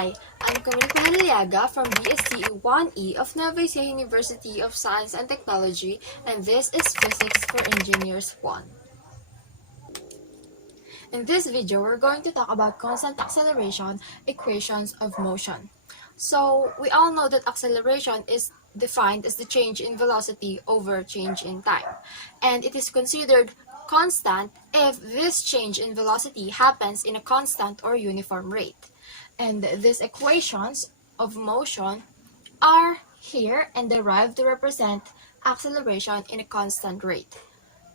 Hi, I'm Camille Pajarillaga from BSCE 1E of Nueva University of Science and Technology, and this is Physics for Engineers 1. In this video, we're going to talk about constant acceleration equations of motion. So, we all know that acceleration is defined as the change in velocity over change in time, and it is considered constant if this change in velocity happens in a constant or uniform rate. And these equations of motion are here and derived to represent acceleration in a constant rate.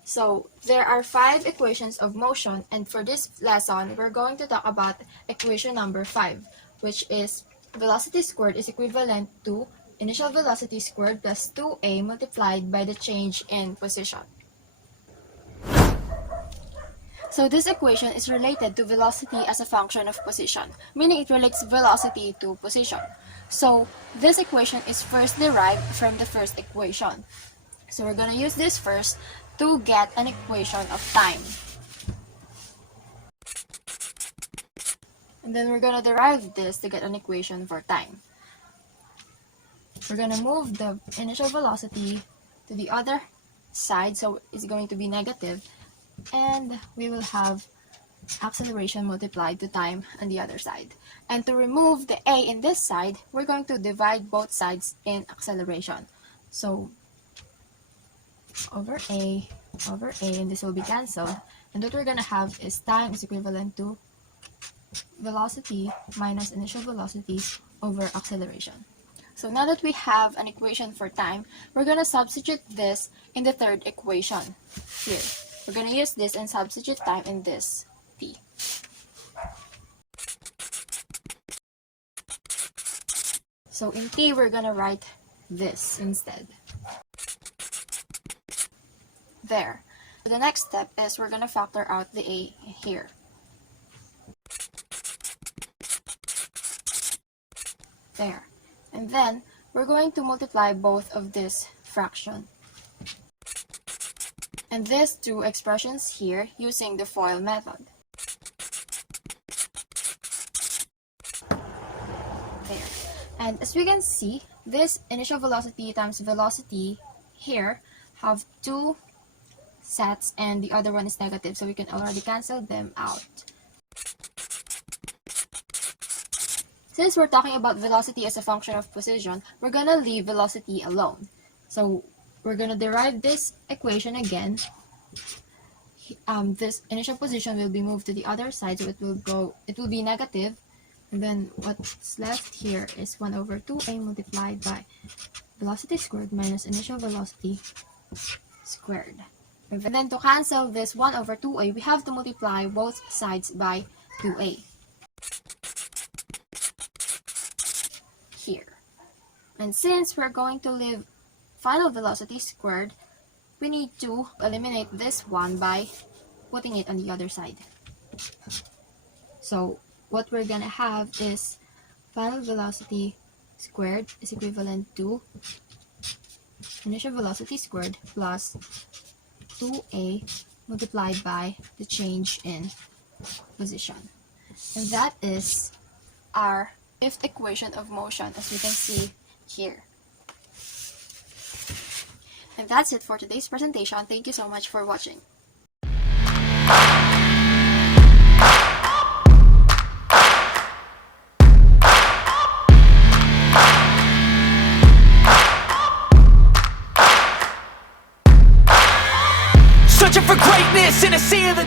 So there are 5 equations of motion, and for this lesson, we're going to talk about equation number 5, which is velocity squared is equivalent to initial velocity squared plus 2a multiplied by the change in position. So this equation is related to velocity as a function of position, meaning it relates velocity to position. So this equation is first derived from the first equation. So we're going to use this first to get an equation of time. And then we're going to derive this to get an equation for time. We're going to move the initial velocity to the other side, so it's going to be negative. And we will have acceleration multiplied to time on the other side. And to remove the a in this side, we're going to divide both sides in acceleration. So over a, and this will be cancelled. And what we're going to have is time is equivalent to velocity minus initial velocity over acceleration. So now that we have an equation for time, we're going to substitute this in the third equation here. We're going to use this and substitute time in this t. So in t, we're going to write this instead. There. So the next step is we're going to factor out the a here. There. And then, we're going to multiply both of this fraction. And these two expressions here using the FOIL method. There. And as we can see, this initial velocity times velocity here have two sets and the other one is negative, so we can already cancel them out. Since we're talking about velocity as a function of position, we're going to leave velocity alone. So we're going to derive this equation again. This initial position will be moved to the other side, so it will be negative. And then what's left here is 1 over 2a multiplied by velocity squared minus initial velocity squared. And then to cancel this 1 over 2a, we have to multiply both sides by 2a. Here. And since we're going to leave final velocity squared, we need to eliminate this one by putting it on the other side. So what we're gonna have is final velocity squared is equivalent to initial velocity squared plus 2a multiplied by the change in position. And that is our fifth equation of motion, as we can see here. And that's it for today's presentation. Thank you so much for watching. Searching for greatness in a sea of the